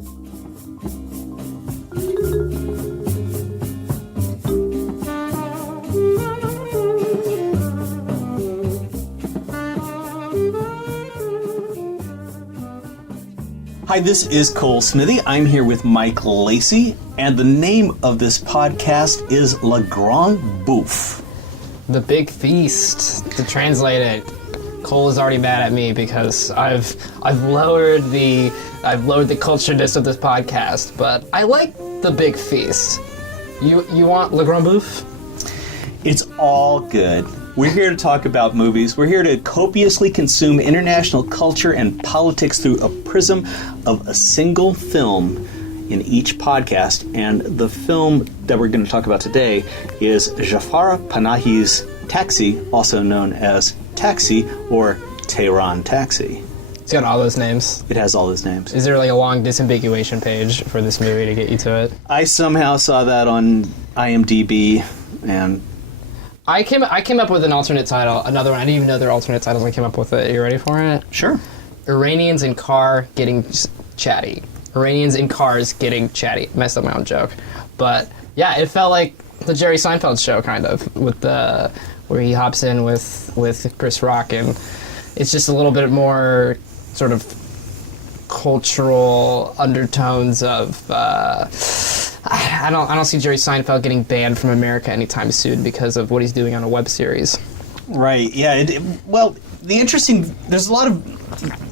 Hi, this is Cole Smithey. I'm here with Mike Lacy, and the name of this podcast is Grande Bouffe. The Big Feast, to translate it. Cole is already mad at me because I've lowered the culturedness of this podcast, but I like The Big Feast. You want Le Grande Bouffe? It's all good. We're here to talk about movies. We're here to copiously consume international culture and politics through a prism of a single film in each podcast. And the film that we're going to talk about today is Jafar Panahi'S Taxi, also known as Taxi or Tehran Taxi. It's got all those names. It has all those names. Is there like a long disambiguation page for this movie to get you to it? I somehow saw that on IMDb, and I came up with an alternate title, another one. I didn't even know there were alternate titles. I came up with it. Are you ready for it? Sure. Iranians in car getting chatty. Iranians in cars getting chatty. Messed up my own joke. But yeah, it felt like the Jerry Seinfeld show, kind of, with where he hops in with Chris Rock, and it's just a little bit more sort of cultural undertones of I don't see Jerry Seinfeld getting banned from America anytime soon because of what he's doing on a web series. Right, yeah. There's a lot of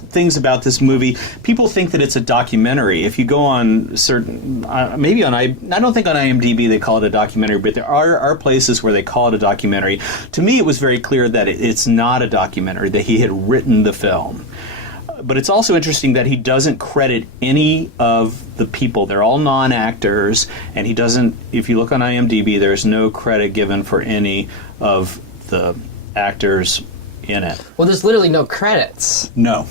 things about this movie. People think that it's a documentary. If you go on certain, I don't think on IMDb they call it a documentary, but there are places where they call it a documentary. To me, it was very clear that it's not a documentary, that he had written the film. But it's also interesting that he doesn't credit any of the people. They're all non-actors, and he doesn't, if you look on IMDb, there's no credit given for any of the actors in it. Well, there's literally no credits. No.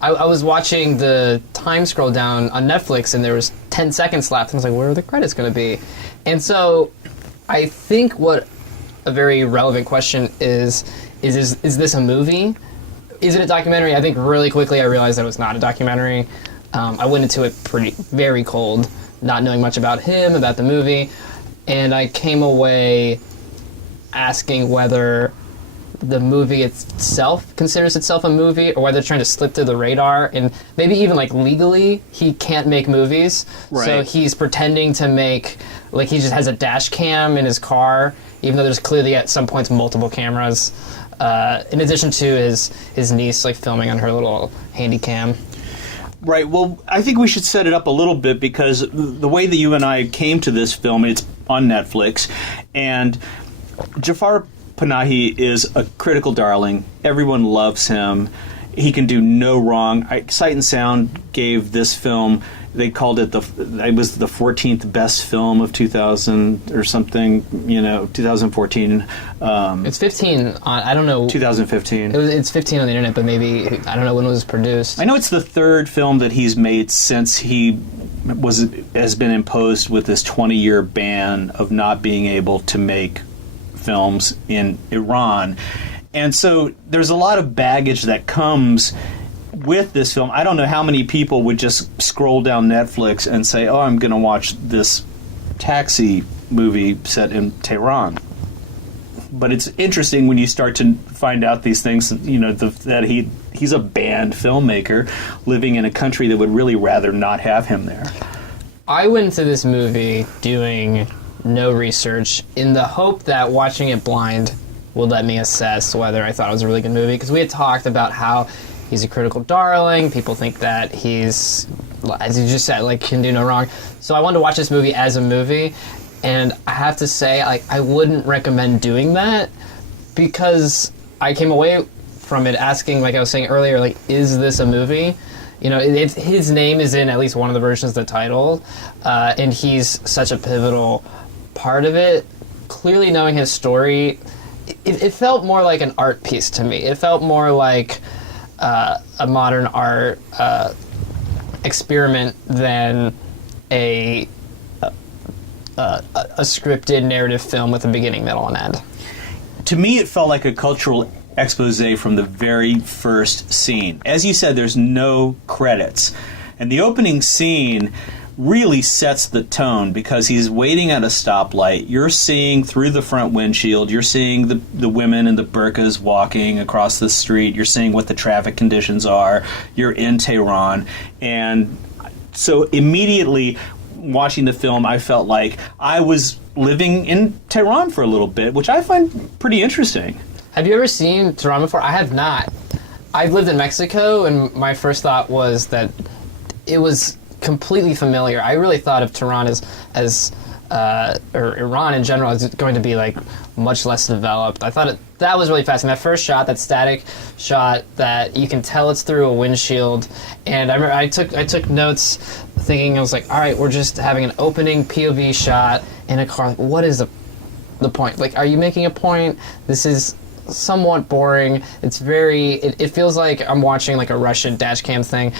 I was watching the time scroll down on Netflix, and there was 10 seconds left, and I was like, where are the credits going to be? And so I think what a very relevant question is this a movie? Is it a documentary? I think really quickly I realized that it was not a documentary. I went into it very cold, not knowing much about him, about the movie, and I came away asking whether the movie itself considers itself a movie, or whether they're trying to slip through the radar, and maybe even like legally he can't make movies, right. So he's pretending to make, like he just has a dash cam in his car, even though there's clearly at some points multiple cameras. In addition to his niece like filming on her little handy cam. Right. Well, I think we should set it up a little bit, because the way that you and I came to this film, it's on Netflix, and Jafar Panahi is a critical darling. Everyone loves him. He can do no wrong. Sight and Sound gave this film, they called it it was the 14th best film of 2000 or something, 2014. It's 15 on, I don't know. 2015. It's 15 on the internet, but maybe, I don't know when it was produced. I know it's the third film that he's made since he has been imposed with this 20-year ban of not being able to make films in Iran. And so there's a lot of baggage that comes with this film. I don't know how many people would just scroll down Netflix and say, oh, I'm going to watch this Taxi movie set in Tehran. But it's interesting when you start to find out these things, that he's a banned filmmaker living in a country that would really rather not have him there. I went into this movie doing no research in the hope that watching it blind would let me assess whether I thought it was a really good movie, because we had talked about how he's a critical darling. People think that he's, as you just said, like, can do no wrong. So I wanted to watch this movie as a movie, and I have to say, I wouldn't recommend doing that, because I came away from it asking, like I was saying earlier, like, is this a movie? His name is in at least one of the versions of the title, and he's such a pivotal part of it. Clearly knowing his story, it felt more like an art piece to me. It felt more like a modern art experiment than a scripted narrative film with a beginning, middle, and end. To me, it felt like a cultural expose from the very first scene. As you said, there's no credits. And the opening scene really sets the tone because he's waiting at a stoplight. You're seeing through the front windshield. You're seeing the women in the burqas walking across the street. You're seeing what the traffic conditions are. You're in Tehran. And so immediately watching the film, I felt like I was living in Tehran for a little bit, which I find pretty interesting. Have you ever seen Tehran before? I have not. I've lived in Mexico, and my first thought was that it was completely familiar. I really thought of Tehran or Iran in general as going to be like much less developed. I thought that was really fascinating. That first shot, that static shot that you can tell it's through a windshield. And I remember I took notes thinking, I was like, all right, we're just having an opening POV shot in a car. What is the point? Like, are you making a point? This is somewhat boring. It's it feels like I'm watching like a Russian dash cam thing.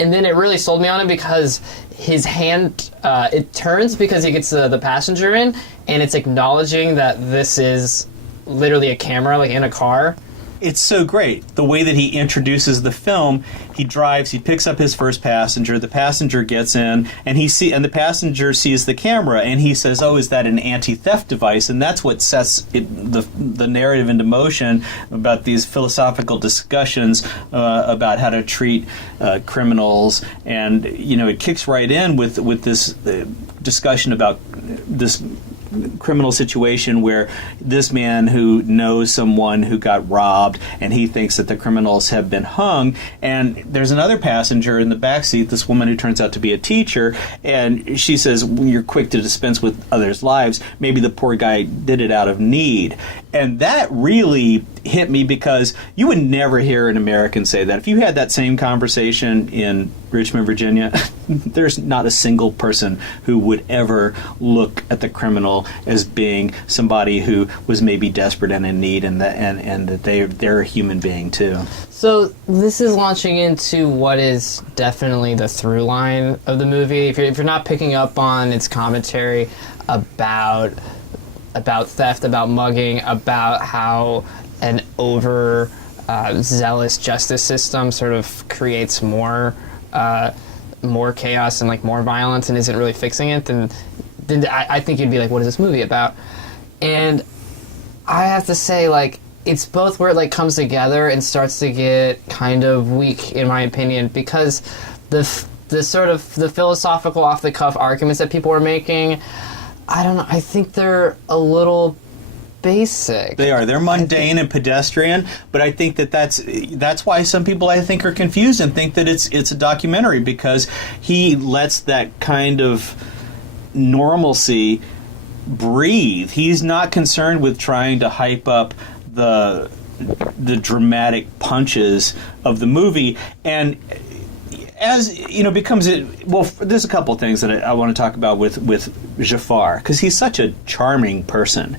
And then it really sold me on it because his hand, it turns because he gets the passenger in, and it's acknowledging that this is literally a camera, like in a car. It's so great. The way that he introduces the film, he drives, he picks up his first passenger, the passenger gets in, and the passenger sees the camera, and he says, oh, is that an anti-theft device? And that's what sets the narrative into motion about these philosophical discussions about how to treat criminals. And, it kicks right in with this discussion about this criminal situation where this man who knows someone who got robbed and he thinks that the criminals have been hung, and there's another passenger in the backseat, this woman who turns out to be a teacher, and she says, when you're quick to dispense with others' lives, maybe the poor guy did it out of need. And that really hit me because you would never hear an American say that. If you had that same conversation in Richmond, Virginia, there's not a single person who would ever look at the criminal as being somebody who was maybe desperate and in need, and that they're a human being too. So this is launching into what is definitely the through line of the movie. If you're not picking up on its commentary about theft, about mugging, about how an zealous justice system sort of creates more chaos and like more violence and isn't really fixing it, then I think you'd be like, what is this movie about? And I have to say, like, it's both where it like comes together and starts to get kind of weak, in my opinion, because the sort of the philosophical off the cuff arguments that people are making, I don't know, I think they're a little basic. They are. They're mundane and pedestrian, but I think that's why some people, I think, are confused and think that it's a documentary, because he lets that kind of normalcy breathe. He's not concerned with trying to hype up the dramatic punches of the movie. And as there's a couple of things that I want to talk about with Jafar, because he's such a charming person.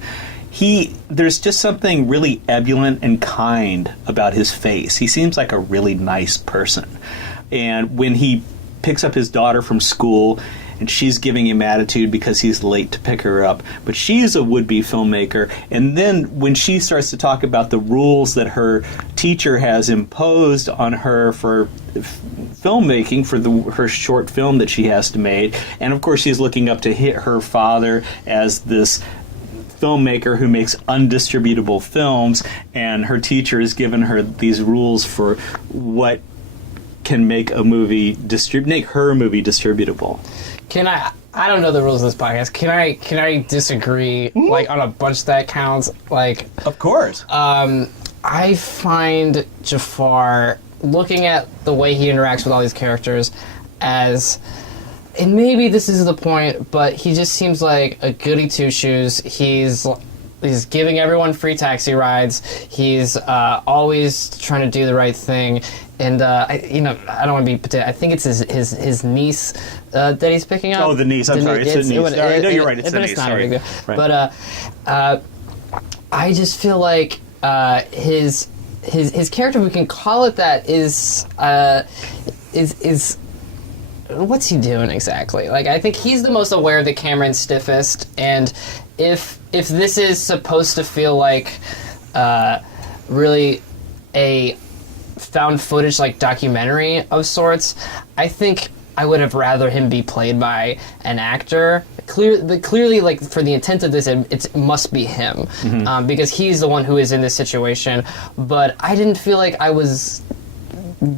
There's just something really ebullient and kind about his face. He seems like a really nice person. And when he picks up his daughter from school, and she's giving him attitude because he's late to pick her up, but she's a would-be filmmaker. And then when she starts to talk about the rules that her teacher has imposed on her for filmmaking, for her short film that she has to make, and of course she's looking up to her father as this filmmaker who makes undistributable films, and her teacher has given her these rules for what can make a movie make her movie distributable. I don't know the rules of this podcast. Can I disagree like on a bunch that counts? Like, of course. I find Jafar, looking at the way he interacts with all these characters, as, and maybe this is the point, but he just seems like a goody two shoes. He's giving everyone free taxi rides. He's always trying to do the right thing. And I don't want to be particular. I think it's his niece that he's picking up. Oh, the niece. I'm sorry, it's the niece. No, you're right. It's the niece. Sorry. Right. But I just feel like his character, we can call it that, is what's he doing exactly? Like, I think he's the most aware of the camera and stiffest. And if this is supposed to feel like really a found footage, like documentary of sorts, I think I would have rather him be played by an actor. Clearly, like for the intent of this, it must be him because he's the one who is in this situation. But I didn't feel like I was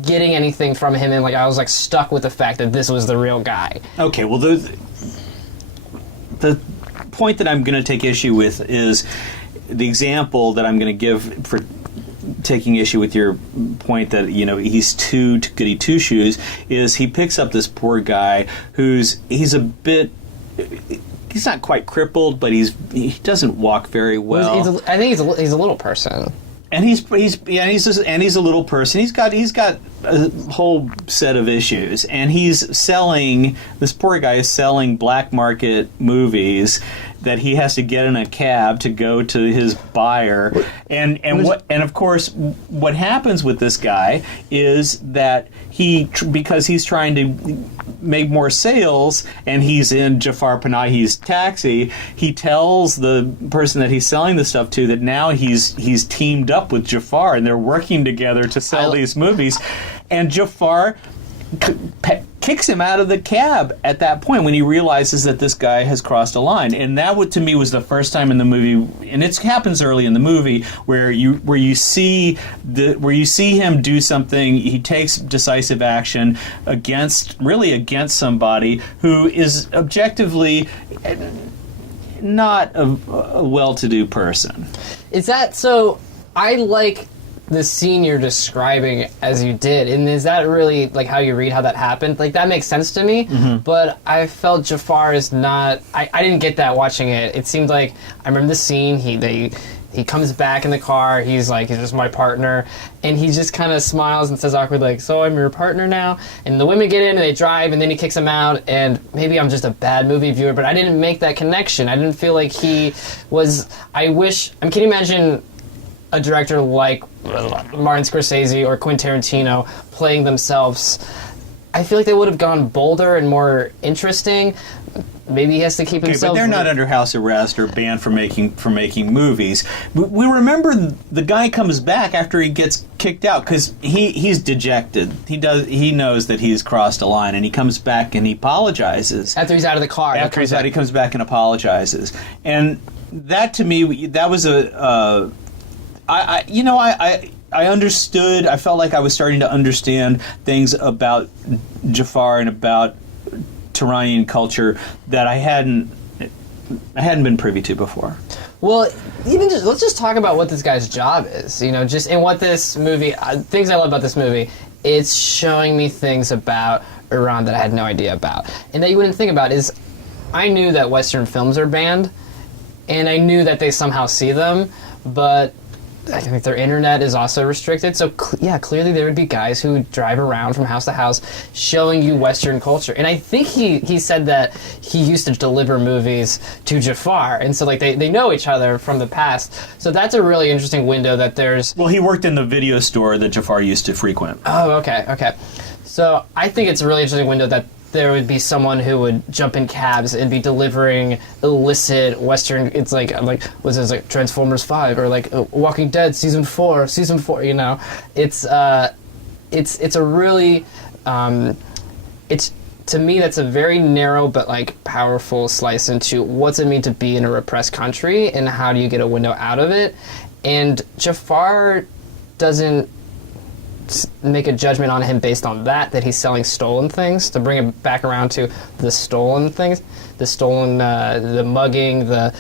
getting anything from him, and like I was like stuck with the fact that this was the real guy. Okay, well the point that I'm going to take issue with is the example that I'm going to give for taking issue with your point that, you know, he's too goody two shoes, is he picks up this poor guy he's not quite crippled, but he doesn't walk very well. I think he's a little person. And he's a little person. He's got a whole set of issues, and this poor guy is selling black market movies that he has to get in a cab to go to his buyer. And of course what happens with this guy is that because he's trying to make more sales, and he's in Jafar Panahi'S taxi, he tells the person that he's selling the stuff to that now he's teamed up with Jafar, and they're working together to sell these movies. And Jafar kicks him out of the cab at that point when he realizes that this guy has crossed a line. And that, to me, was the first time in the movie, and it happens early in the movie, where you see him do something. He takes decisive action against somebody who is objectively not a well-to-do person. Is that so? I like the scene you're describing as you did, and is that really like how you read how that happened? Like that makes sense to me, but I felt Jafar is not. I didn't get that watching it. It seemed like I remember the scene. He comes back in the car. He's just my partner, and he just kind of smiles and says awkwardly, like, "So I'm your partner now." And the women get in and they drive, and then he kicks him out. And maybe I'm just a bad movie viewer, but I didn't make that connection. I didn't feel like he was. Can you imagine a director like Martin Scorsese or Quentin Tarantino playing themselves? I feel like they would have gone bolder and more interesting. Maybe he has to keep himself. But they're not under house arrest or banned from making movies. We remember the guy comes back after he gets kicked out because he's dejected. He knows that he's crossed a line, and he comes back and he apologizes after he's out of the car. After he's out, he comes back and apologizes, and that to me that was I understood. I felt like I was starting to understand things about Jafar and about Turanian culture that I hadn't been privy to before. Well, let's just talk about what this guy's job is. You know, just in what this movie, things I love about this movie, it's showing me things about Iran that I had no idea about, and that you wouldn't think about. Is I knew that Western films are banned, and I knew that they somehow see them, but I think their internet is also restricted. So clearly there would be guys who drive around from house to house showing you Western culture. And I think he said that he used to deliver movies to Jafar, and so like they know each other from the past. So that's a really interesting window that there's. Well, he worked in the video store that Jafar used to frequent. Oh, okay. So I think it's a really interesting window that there would be someone who would jump in cabs and be delivering illicit Western. It's like was this like Transformers 5 or like Walking Dead season 4? You know, it's a really it's to me that's a very narrow but like powerful slice into what's it mean to be in a repressed country and how do you get a window out of it. And Jafar doesn't make a judgment on him based on that he's selling stolen things. To bring it back around to the stolen things, the mugging, the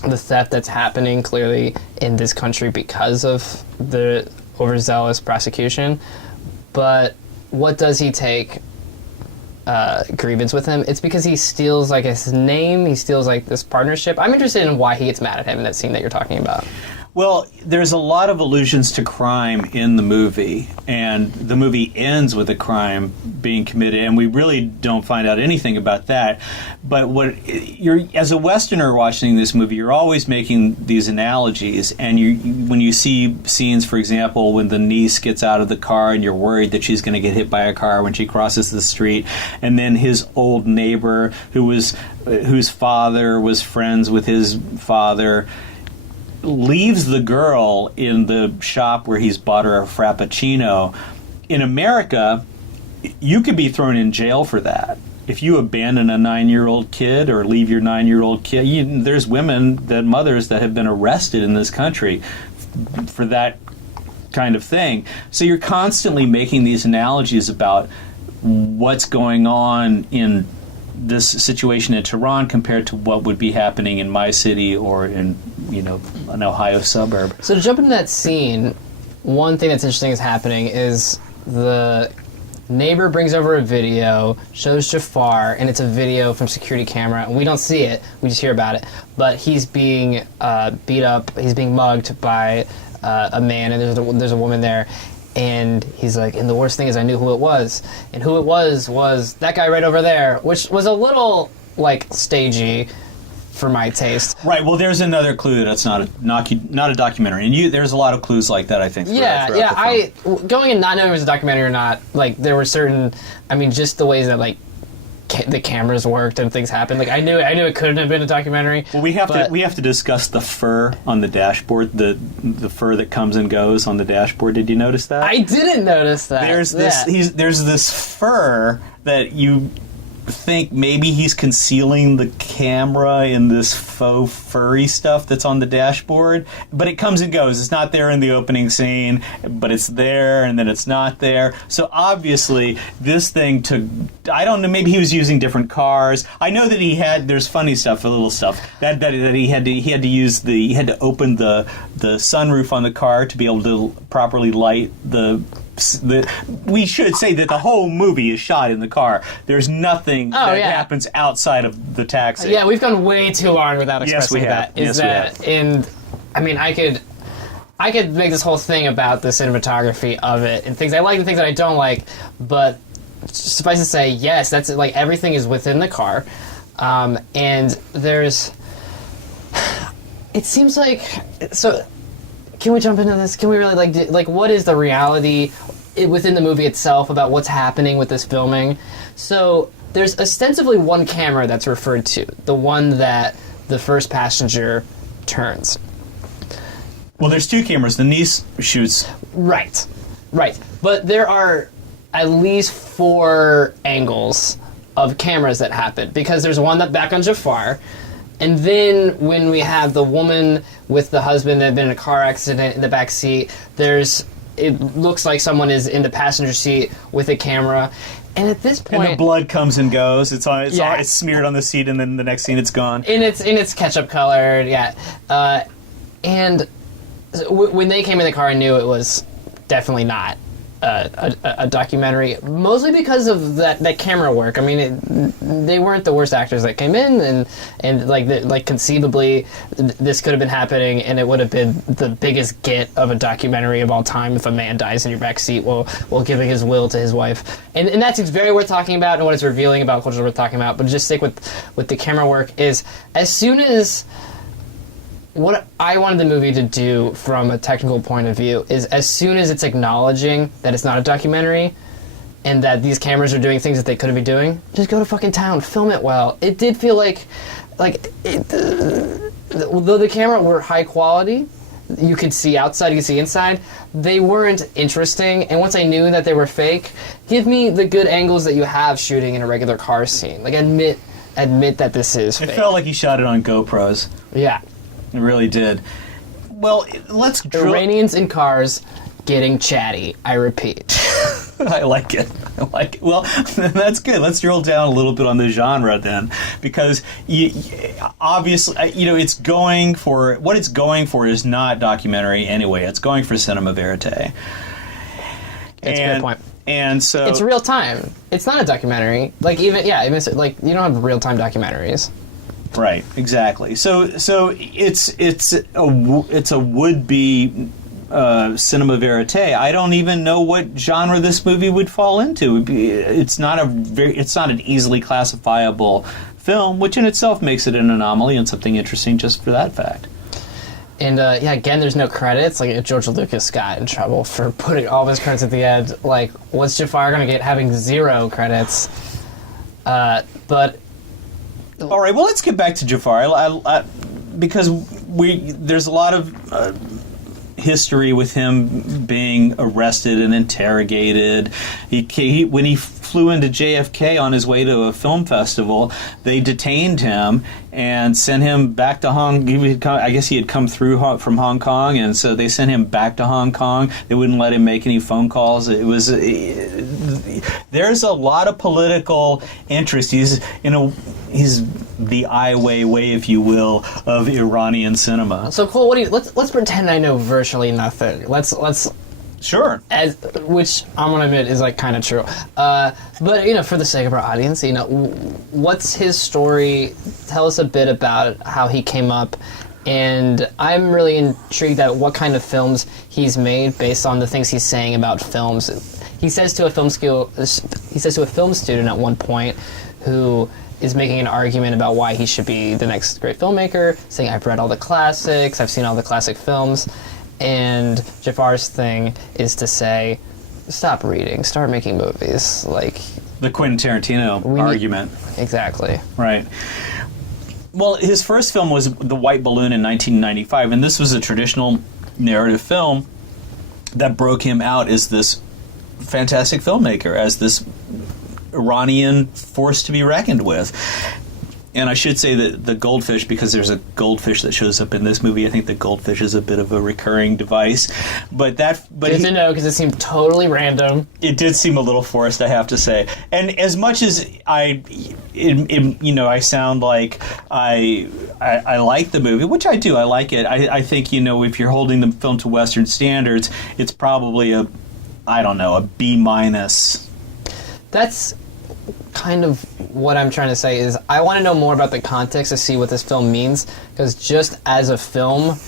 theft that's happening clearly in this country because of the overzealous prosecution. But what does he take grievance with him? It's because he steals like his name, he steals like this partnership. I'm interested in why he gets mad at him in that scene that you're talking about. Well, there's a lot of allusions to crime in the movie, and the movie ends with a crime being committed, and we really don't find out anything about that. But as a Westerner watching this movie, you're always making these analogies, and when you see scenes, for example, when the niece gets out of the car and you're worried that she's going to get hit by a car when she crosses the street, and then his old neighbor whose father was friends with his father. leaves the girl in the shop where he's bought her a Frappuccino. In America, you could be thrown in jail for that. If you abandon a 9-year-old kid or leave your 9-year-old kid, there's mothers that have been arrested in this country for that kind of thing. So you're constantly making these analogies about what's going on in this situation in Tehran compared to what would be happening in my city or in, an Ohio suburb. So to jump into that scene, one thing that's interesting is happening is the neighbor brings over a video, shows Jafar, and it's a video from security camera, and we don't see it, we just hear about it, but he's being beat up, he's being mugged by a man, and there's a woman there, and he's like, and the worst thing is I knew who it was, and who it was that guy right over there, which was a little, stagey for my taste. Right. Well, there's another clue that's not a documentary, and there's a lot of clues like that. I think. Going and not knowing if it was a documentary or not, there were certain, just the ways that the cameras worked and things happened. I knew it couldn't have been a documentary. Well, we have to discuss the fur on the dashboard. The fur that comes and goes on the dashboard. Did you notice that? I didn't notice that. There's this fur that you think maybe he's concealing the camera in this faux furry stuff that's on the dashboard, but it comes and goes. It's not there in the opening scene, but it's there, and then it's not there. So obviously this thing I don't know, maybe he was using different cars. I know that there's funny stuff, a little stuff that he had to open the sunroof on the car to be able to properly light we should say that the whole movie is shot in the car. There's nothing happens outside of the taxi. Yeah, we've gone way too long without expressing that. We have. And I could make this whole thing about the cinematography of it and things I like and things that I don't like, but suffice to say, yes, that's everything is within the car, and there's. It seems so. Can we jump into this? Can we really what is the reality within the movie itself about what's happening with this filming? So there's ostensibly one camera that's referred to, the one that the first passenger turns. Well, there's two cameras. The niece shoots. Right. But there are at least 4 angles of cameras that happen, because there's one that's back on Jafar. And then when we have the woman with the husband that had been in a car accident in the back seat, it looks like someone is in the passenger seat with a camera. And at this point, and the blood comes and goes. It's smeared on the seat, and then the next scene it's gone. And it's ketchup colored, yeah. And when they came in the car, I knew it was definitely not a documentary, mostly because of that camera work. They weren't the worst actors that came in, and conceivably this could have been happening, and it would have been the biggest get of a documentary of all time if a man dies in your back seat while giving his will to his wife. And that's very worth talking about, and what it's revealing about culture worth talking about. But just stick with the camera work is, as soon as what I wanted the movie to do from a technical point of view is, as soon as it's acknowledging that it's not a documentary and that these cameras are doing things that they couldn't be doing, just go to fucking town, film it well. It did feel though the camera were high quality, you could see outside, you could see inside, they weren't interesting, and once I knew that they were fake, give me the good angles that you have shooting in a regular car scene. Admit that this is fake. It felt like he shot it on GoPros. Yeah. It really did. Well, let's drill. Iranians in cars getting chatty, I repeat. I like it. Well, that's good. Let's drill down a little bit on the genre then, because obviously, it's going for what it's going for is not documentary anyway. It's going for cinema verite. That's a good point. And so it's real time. It's not a documentary. You don't have real time documentaries. Right, exactly. So it's a would-be cinema verite. I don't even know what genre this movie would fall into. It's not an easily classifiable film, which in itself makes it an anomaly and something interesting just for that fact. And again, there's no credits. George Lucas got in trouble for putting all of his credits at the end. What's Jafar gonna get having 0 credits? But all right, well, let's get back to Jafar, because there's a lot of history with him being arrested and interrogated. When he flew into JFK on his way to a film festival, they detained him and sent him back to Hong Kong. I guess he had come through from Hong Kong, and so they sent him back to Hong Kong. They wouldn't let him make any phone calls. There's a lot of political interest. He's the Ai Weiwei, if you will, of Iranian cinema. So Cole, let's pretend I know virtually nothing. Let's Sure. Which I'm gonna admit is like kind of true. But for the sake of our audience, what's his story? Tell us a bit about how he came up, and I'm really intrigued at what kind of films he's made based on the things he's saying about films. He says to a film student at one point, who is making an argument about why he should be the next great filmmaker, saying, "I've read all the classics, I've seen all the classic films." And Jafar's thing is to say, stop reading, start making movies. Like the Quentin Tarantino argument. Exactly. Right. Well, his first film was The White Balloon in 1995, and this was a traditional narrative film that broke him out as this fantastic filmmaker, as this Iranian force to be reckoned with. And I should say that the goldfish, because there's a goldfish that shows up in this movie, I think the goldfish is a bit of a recurring device. But good to know, because it seemed totally random. It did seem a little forced, I have to say. And as much as I sound like I like the movie, which I do, I like it. I think if you're holding the film to Western standards, it's probably a B-. That's kind of what I'm trying to say is I want to know more about the context to see what this film means, because just as a film,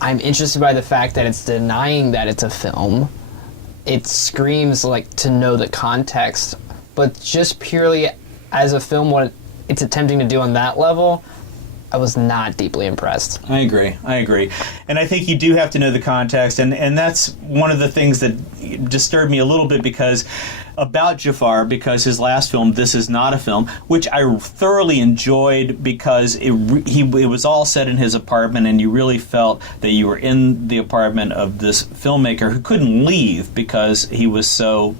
I'm interested by the fact that it's denying that it's a film. It screams like to know the context, but just purely as a film, what it's attempting to do on that level, I was not deeply impressed. I agree. And I think you do have to know the context, and that's one of the things that disturbed me a little bit about Jafar, because his last film, This Is Not a Film, which I thoroughly enjoyed, because it was all set in his apartment, and you really felt that you were in the apartment of this filmmaker who couldn't leave because he was so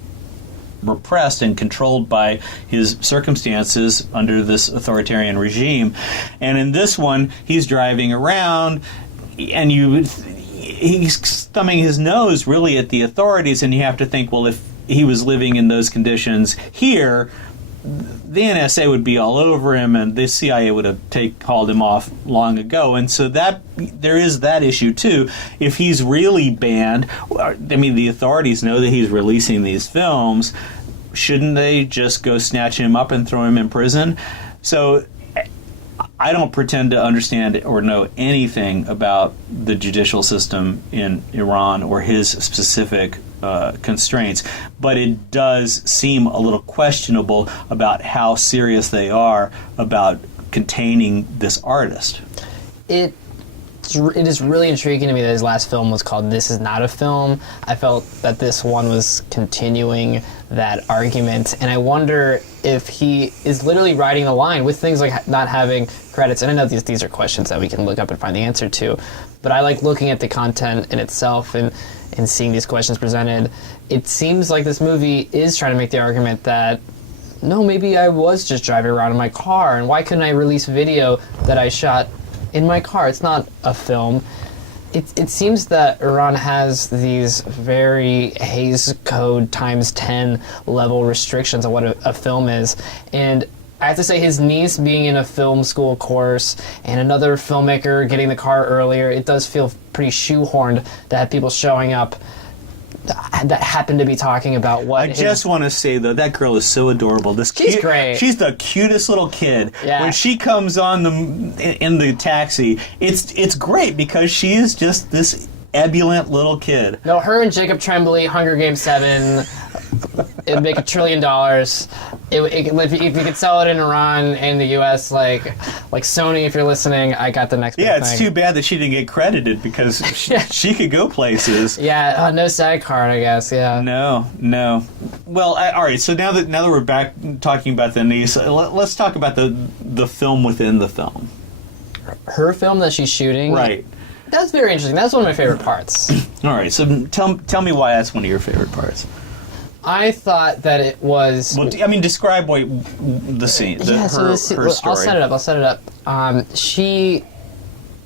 repressed and controlled by his circumstances under this authoritarian regime. And in this one, he's driving around, and he's thumbing his nose really at the authorities, and you have to think, well, if he was living in those conditions here, the NSA would be all over him, and the CIA would have hauled him off long ago. And so that there is that issue too. If he's really banned, the authorities know that he's releasing these films. Shouldn't they just go snatch him up and throw him in prison? So I don't pretend to understand or know anything about the judicial system in Iran or his specific constraints, but it does seem a little questionable about how serious they are about containing this artist. It is really intriguing to me that his last film was called This Is Not a Film. I felt that this one was continuing that argument, and I wonder if he is literally riding the line with things like not having credits. And I know these are questions that we can look up and find the answer to, but I like looking at the content in itself and seeing these questions presented. It seems like this movie is trying to make the argument that, no, maybe I was just driving around in my car, and why couldn't I release video that I shot in my car? It's not a film. It seems that Iran has these very Hays Code times 10 level restrictions on what a film is. And I have to say, his niece being in a film school course and another filmmaker getting the car earlier, it does feel pretty shoehorned to have people showing up that happen to be talking about what. I just want to say, though, that girl is so adorable. She's great. She's the cutest little kid. Yeah. When she comes on in the taxi, it's great because she is just this ebullient little kid. No, her and Jacob Tremblay, Hunger Games 7, it'd make $1 trillion. If you could sell it in Iran and the U.S., like Sony, if you're listening, I got the next big thing. It's too bad that she didn't get credited, because she could go places. Yeah, no SAG card, I guess. Yeah. No. Well, all right. So now that we're back talking about the niece, let's talk about the film within the film. her film that she's shooting. Right. That's very interesting. That's one of my favorite parts. All right, so tell me why that's one of your favorite parts. I thought that it was... Well, I mean, describe the scene, her story. I'll set it up. She,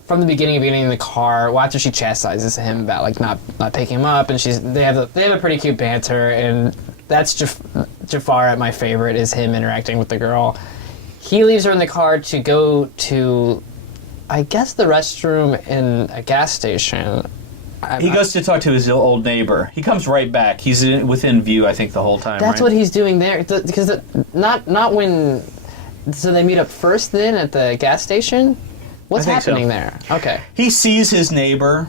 from the beginning in the car, well, after she chastises him about like not picking him up, and they have a pretty cute banter, and that's Jafar, my favorite, is him interacting with the girl. He leaves her in the car to go to, I guess, the restroom in a gas station. He goes to talk to his old neighbor. He comes right back. He's within view, I think, the whole time. That's right? what he's doing there. Because not when... So they meet up first then at the gas station? What's happening there? Okay. He sees his neighbor.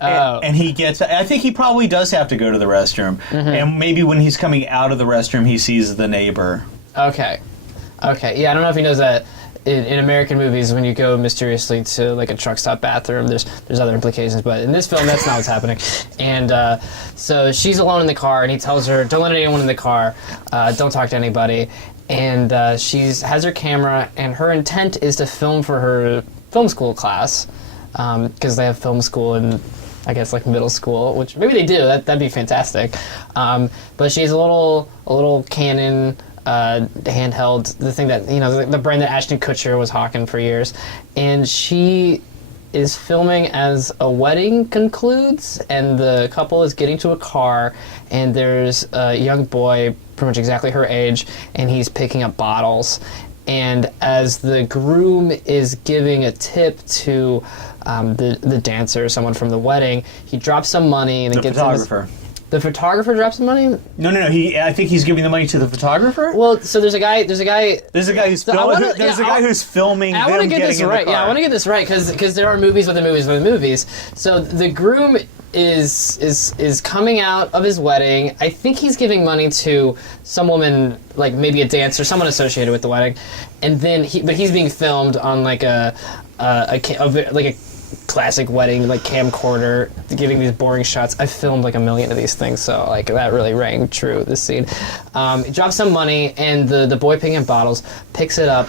Oh. And he gets... I think he probably does have to go to the restroom. Mm-hmm. And maybe when he's coming out of the restroom, he sees the neighbor. Okay. Yeah, I don't know if he knows that... In American movies, when you go mysteriously to like a truck stop bathroom, there's other implications, but in this film, that's not what's happening. And so she's alone in the car, and he tells her, "Don't let anyone in the car. Don't talk to anybody." And she has her camera, and her intent is to film for her film school class, because they have film school in, I guess, like middle school, which maybe they do. That'd be fantastic. But she's a little Canon. Handheld, the thing that, the brand that Ashton Kutcher was hawking for years, and she is filming as a wedding concludes, and the couple is getting to a car, and there's a young boy, pretty much exactly her age, and he's picking up bottles, and as the groom is giving a tip to the dancer, someone from the wedding, he drops some money, and the photographer. The photographer drops some money? No. I think he's giving the money to the photographer. Well, so there's a guy who's filming. I want to get this right. Yeah, I want to get this right because there are movies within movies within movies. So the groom is coming out of his wedding. I think he's giving money to some woman, like maybe a dancer, someone associated with the wedding, and then he's being filmed on like a classic wedding, like camcorder, giving these boring shots. I filmed like a million of these things, so like that really rang true, this scene. He drops some money, and the boy picking up bottles picks it up,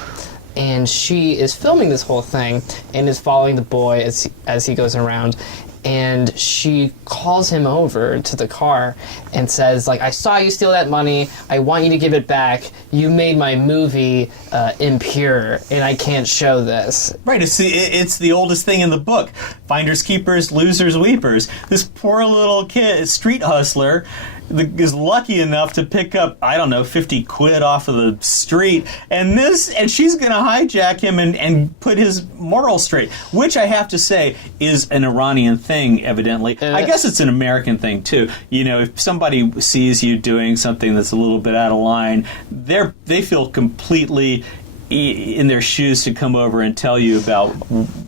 and she is filming this whole thing and is following the boy as he goes around, and she calls him over to the car and says, like, "I saw you steal that money. I want you to give it back. You made my movie impure, and I can't show this." Right, it's the oldest thing in the book. Finders keepers, losers weepers. This poor little kid, street hustler, is lucky enough to pick up, I don't know, 50 quid off of the street, and she's going to hijack him and put his morals straight, which I have to say is an Iranian thing, evidently. I guess it's an American thing, too. If somebody sees you doing something that's a little bit out of line, they feel completely in their shoes to come over and tell you about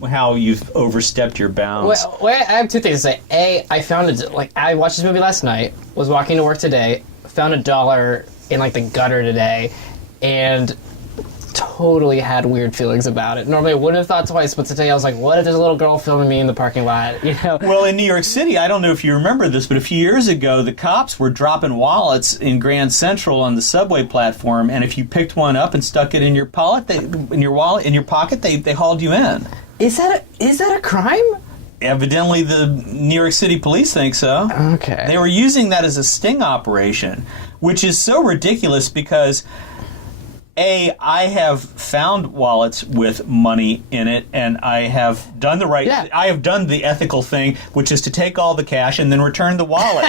how you've overstepped your bounds. Well, I have two things to say. A, I watched this movie last night, was walking to work today, found $1 in like the gutter today, and totally had weird feelings about it. Normally I wouldn't have thought twice, but today I was like, what if there's a little girl filming me in the parking lot? Well, in New York City, I don't know if you remember this, but a few years ago, the cops were dropping wallets in Grand Central on the subway platform, and if you picked one up and stuck it in your pocket, they hauled you in. Is that a crime? Evidently, the New York City police think so. Okay. They were using that as a sting operation, which is so ridiculous because I have found wallets with money in it, and I have done I have done the ethical thing, which is to take all the cash and then return the wallet.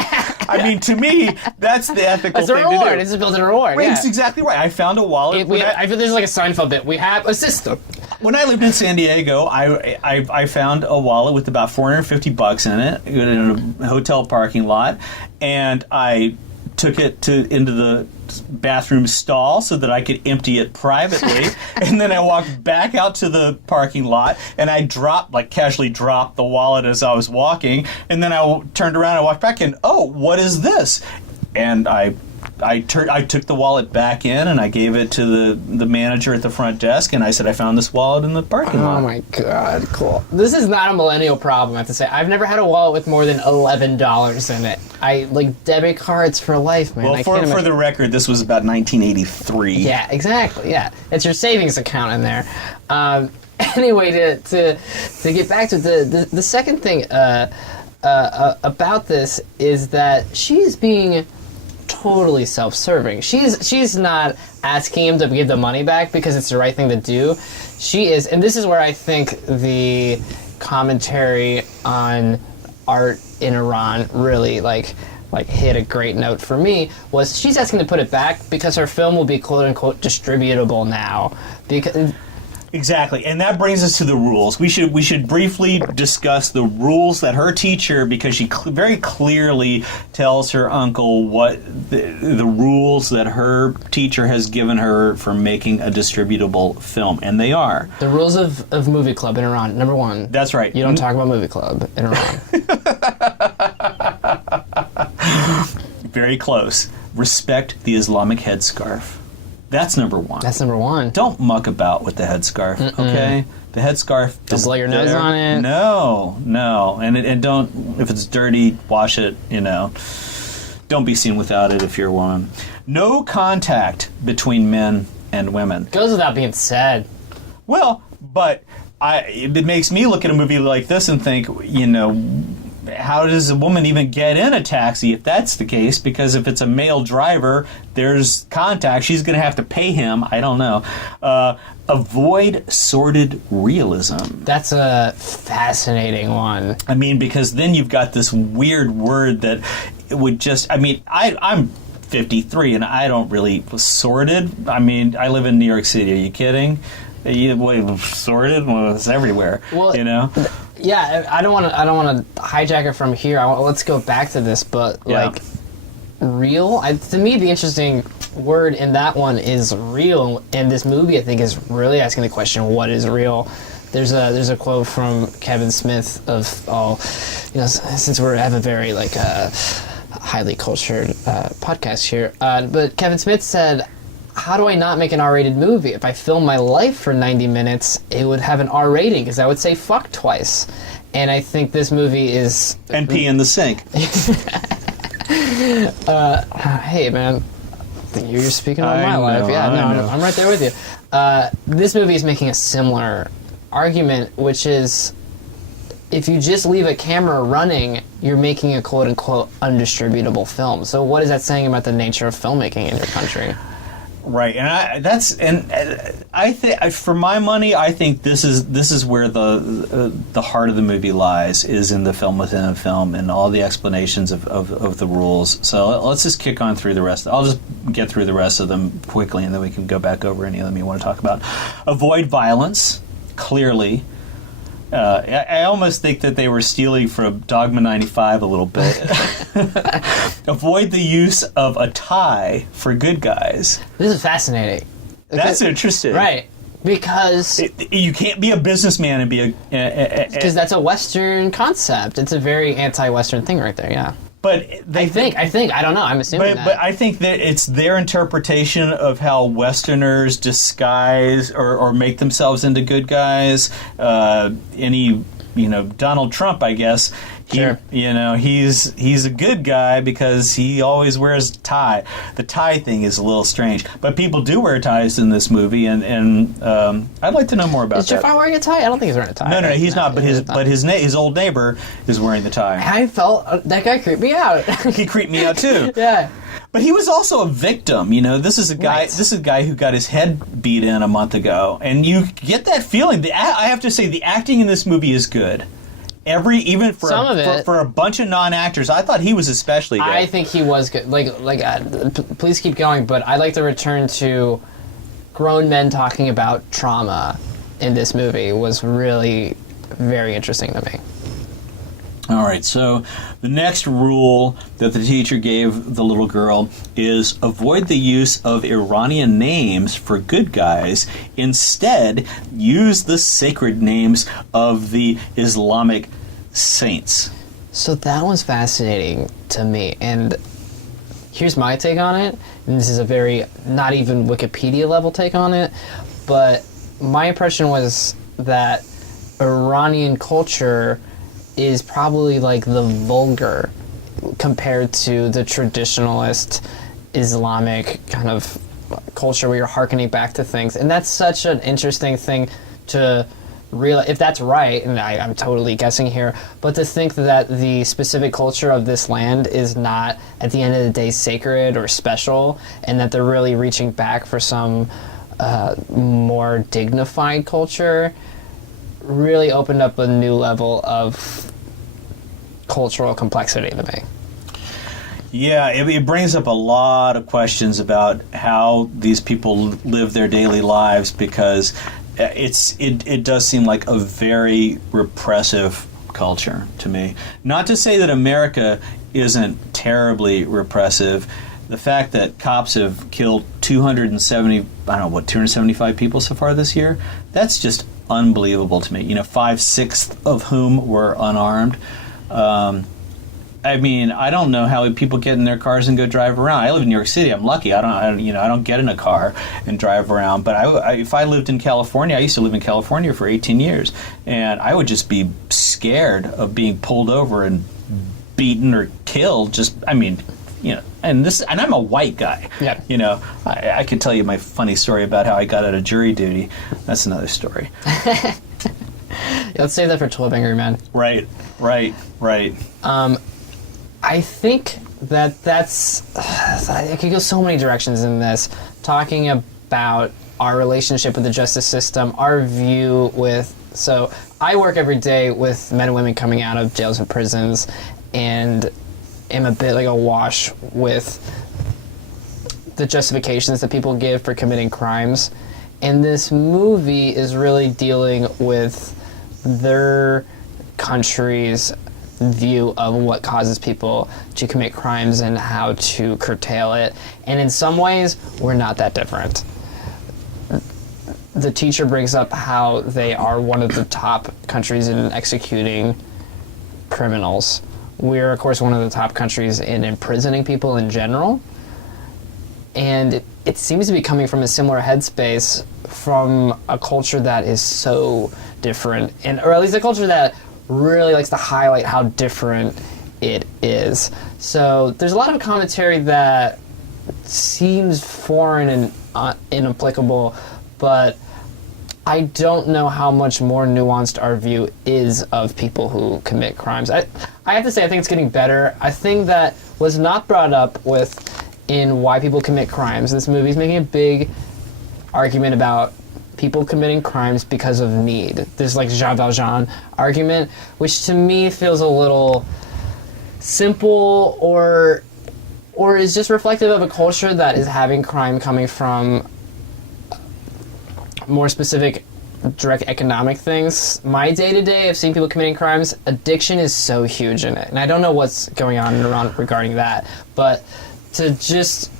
I mean, to me, that's the ethical thing reward. to do. It's a built-in reward. Right, it's exactly right. I found a wallet. I feel there's like a Seinfeld bit. We have a system. When I lived in San Diego, I found a wallet with about $450 in it in a hotel parking lot, and I took it into the bathroom stall so that I could empty it privately, and then I walked back out to the parking lot, and I casually dropped the wallet as I was walking, and then I turned around and walked back, and what is this? And I took the wallet back in, and I gave it to the manager at the front desk, and I said, I found this wallet in the parking lot. Oh my God, cool. This is not a millennial problem, I have to say. I've never had a wallet with more than $11 in it. I like debit cards for life, man. Well, for the record, this was about 1983. Yeah, exactly, yeah. It's your savings account in there. anyway, to get back to the second thing about this is that she's being totally self-serving. She's not asking him to give the money back because it's the right thing to do. She is, and this is where I think the commentary on art in Iran really like hit a great note for me. Was she's asking to put it back because her film will be quote unquote distributable now. Because exactly, and that brings us to the rules. We should briefly discuss the rules that her teacher, because she very clearly tells her uncle what the rules that her teacher has given her for making a distributable film, and they are the rules of movie club in Iran. Number 1. That's right. You don't talk about movie club in Iran. Very close. Respect the Islamic headscarf. That's number 1. That's number 1. Don't muck about with the headscarf, okay? The headscarf. Just lay your nose on it. No, and don't. If it's dirty, wash it. Don't be seen without it if you're a woman. No contact between men and women. Goes without being said. Well, but it makes me look at a movie like this and think, how does a woman even get in a taxi if that's the case? Because if it's a male driver, there's contact. She's going to have to pay him. I don't know. Avoid sordid realism. That's a fascinating one. I mean, because then you've got this weird word that it would just... I mean, I'm 53 and I don't really... Sordid? I mean, I live in New York City. Are you kidding? Sordid? Well, it's everywhere, Yeah, I don't want to hijack it from here. Let's go back to this, but real. To me, the interesting word in that one is real, and this movie I think is really asking the question, what is real? There's a quote from Kevin Smith of since we have a very highly cultured podcast here, but Kevin Smith said, how do I not make an R-rated movie? If I film my life for 90 minutes, it would have an R rating because I would say fuck twice. And I think this movie is... And pee in the sink. Hey, man. You're speaking on my life. Yeah, I'm right there with you. This movie is making a similar argument, which is if you just leave a camera running, you're making a quote-unquote undistributable film. So what is that saying about the nature of filmmaking in your country? Right, and I think, for my money, I think this is where the heart of the movie lies, is in the film within a film and all the explanations of the rules. So let's just kick on through the rest. I'll just get through the rest of them quickly, and then we can go back over any of them you want to talk about. Avoid violence, clearly. I almost think that they were stealing from Dogma 95 a little bit. Avoid the use of a tie for good guys. This is fascinating. That's interesting. Right. Because... you can't be a businessman and be a... Because that's a Western concept. It's a very anti-Western thing right there, yeah. But I think, I don't know, I'm assuming that. But I think that it's their interpretation of how Westerners disguise or make themselves into good guys. Donald Trump, I guess, Sure. He's a good guy because he always wears a tie. The tie thing is a little strange, but people do wear ties in this movie, and I'd like to know more about that. Is Jafar wearing a tie? I don't think he's wearing a tie. No, he's not. But his old neighbor is wearing the tie. I felt that guy creeped me out. He creeped me out too. Yeah. But he was also a victim. This is a guy. Right. This is a guy who got his head beat in a month ago, and you get that feeling. I have to say, the acting in this movie is good. Even for a bunch of non-actors, I thought he was especially good. I think he was good. Please keep going, but I'd like to return to grown men talking about trauma in this movie was really very interesting to me. All right, so the next rule that the teacher gave the little girl is avoid the use of Iranian names for good guys. Instead, use the sacred names of the Islamic saints. So that was fascinating to me, and here's my take on it. And this is a very not even Wikipedia level take on it, but my impression was that Iranian culture is probably like the vulgar compared to the traditionalist Islamic kind of culture where you're hearkening back to things. And that's such an interesting thing to if that's right, and I'm totally guessing here, but to think that the specific culture of this land is not, at the end of the day, sacred or special, and that they're really reaching back for some more dignified culture, really opened up a new level of cultural complexity to me. Yeah, it brings up a lot of questions about how these people live their daily lives, because it does seem like a very repressive culture to me. Not to say that America isn't terribly repressive. The fact that cops have killed 275 people so far this year, that's just unbelievable to me. 5/6 of whom were unarmed. I mean, I don't know how people get in their cars and go drive around. I live in New York City. I'm lucky. I don't get in a car and drive around. But if I lived in California, I used to live in California for 18 years, and I would just be scared of being pulled over and beaten or killed. And I'm a white guy. Yeah. I can tell you my funny story about how I got out of jury duty. That's another story. Let's save that for 12 Angry Men. Right. I think that's... it could go so many directions in this. Talking about our relationship with the justice system, our view with... So, I work every day with men and women coming out of jails and prisons, and am a bit like awash with the justifications that people give for committing crimes. And this movie is really dealing with their country's view of what causes people to commit crimes and how to curtail it. And in some ways, we're not that different. The teacher brings up how they are one of the top countries in executing criminals. We're, of course, one of the top countries in imprisoning people in general. And it seems to be coming from a similar headspace from a culture that is so different, or at least a culture that really likes to highlight how different it is. So there's a lot of commentary that seems foreign and inapplicable, but I don't know how much more nuanced our view is of people who commit crimes. I have to say, I think it's getting better. I think that was not brought up in why people commit crimes. This movie is making a big argument about people committing crimes because of need. This Jean Valjean argument, which to me feels a little simple or is just reflective of a culture that is having crime coming from more specific direct economic things. My day-to-day of seeing people committing crimes, addiction is so huge in it. And I don't know what's going on around regarding that, but to just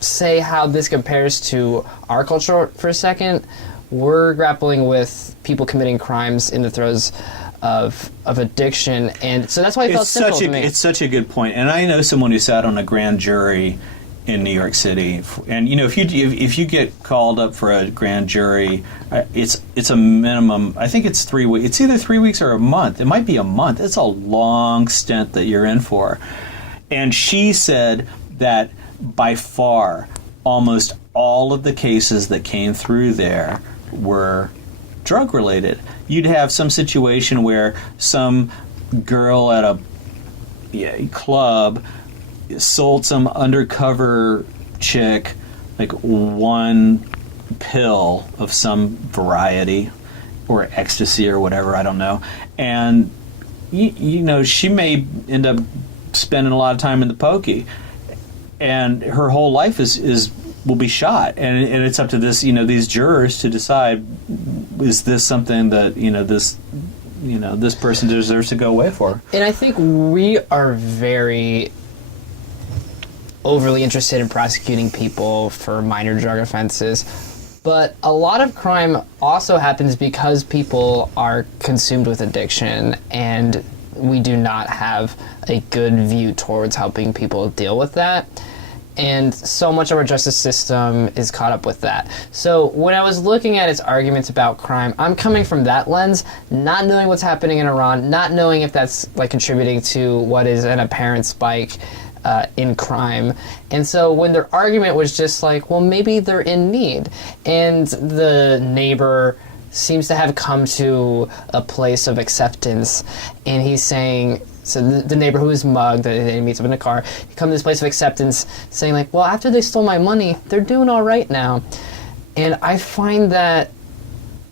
say how this compares to our culture for a second, we're grappling with people committing crimes in the throes of addiction, and so that's why it felt simple to me. It's such a good point, and I know someone who sat on a grand jury in New York City, and if you get called up for a grand jury, it's a minimum. I think it's 3 weeks. It's either 3 weeks or a month. It might be a month. It's a long stint that you're in for, and she said that by far, almost all of the cases that came through there were drug-related. You'd have some situation where some girl at a club sold some undercover chick one pill of some variety, or ecstasy or whatever, I don't know. And, she may end up spending a lot of time in the pokey. And her whole life will be shot, and it's up to these jurors to decide, is this something that this person deserves to go away for. And I think we are very overly interested in prosecuting people for minor drug offenses, but a lot of crime also happens because people are consumed with addiction, and we do not have a good view towards helping people deal with that. And so much of our justice system is caught up with that. So when I was looking at its arguments about crime, I'm coming from that lens, not knowing what's happening in Iran, not knowing if that's contributing to what is an apparent spike in crime. And so when their argument was just well, maybe they're in need, and the neighbor seems to have come to a place of acceptance, and he's saying, so the neighbor who is mugged, that he meets up in a car, he comes to this place of acceptance, saying like, well, after they stole my money, they're doing all right now. And I find that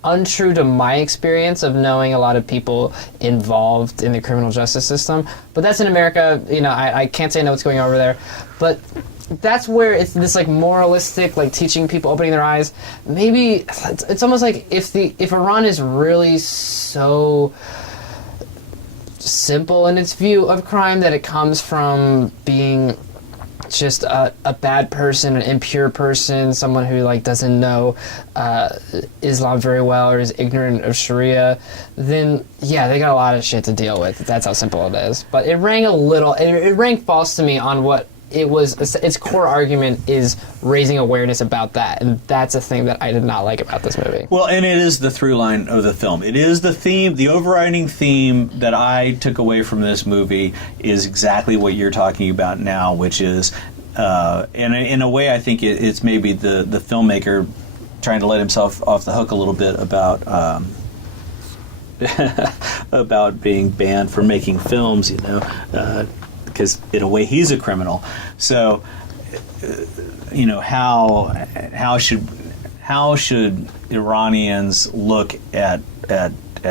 untrue to my experience of knowing a lot of people involved in the criminal justice system. But that's in America, you know, I can't say I know what's going on over there. But that's where it's this like moralistic, like teaching people, opening their eyes. Maybe it's almost like if Iran is really so simple in its view of crime that it comes from being just a bad person, an impure person, someone who like doesn't know Islam very well or is ignorant of Sharia, then yeah, they got a lot of shit to deal with. That's how simple it is. But it rang it rang false to me on what it was. Its core argument is raising awareness about that, and that's a thing that I did not like about this movie. Well, and it is the through line of the film. It is the theme, the overriding theme that I took away from this movie is exactly what you're talking about now, which is, and in a way, I think it's maybe the filmmaker trying to let himself off the hook a little bit about about being banned from making films, you know, because in a way he's a criminal. So, you know, how should Iranians look at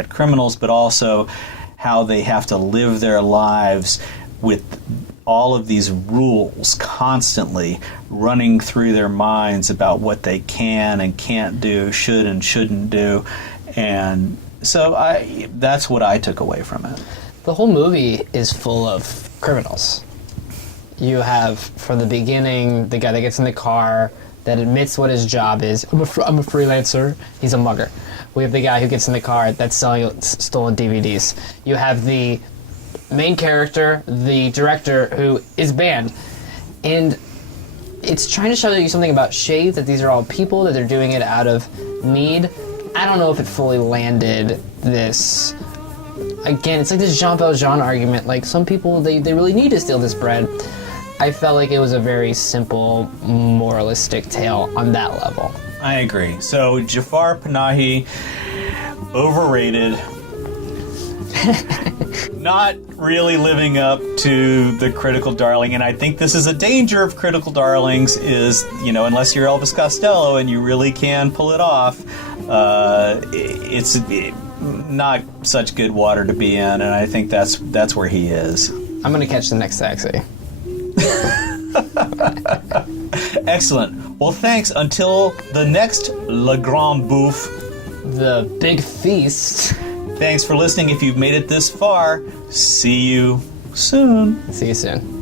criminals, but also how they have to live their lives with all of these rules constantly running through their minds about what they can and can't do, should and shouldn't do. And so that's what I took away from it. The whole movie is full of criminals. You have, from the beginning, the guy that gets in the car that admits what his job is. I'm a freelancer. He's a mugger. We have the guy who gets in the car that's selling stolen DVDs. You have the main character, the director, who is banned. And it's trying to show you something about shade, that these are all people, that they're doing it out of need. I don't know if it fully landed this. Again, it's like this Jean Valjean argument. Like, some people, they really need to steal this bread. I felt like it was a very simple, moralistic tale on that level. I agree. So, Jafar Panahi, overrated. Not really living up to the critical darling, and I think this is a danger of critical darlings is, you know, unless you're Elvis Costello and you really can pull it off, it's not such good water to be in, and I think that's where he is. I'm going to catch the next taxi. Excellent. Well, thanks. Until the next Le Grande Bouffe. The big feast. Thanks for listening. If you've made it this far, see you soon. See you soon.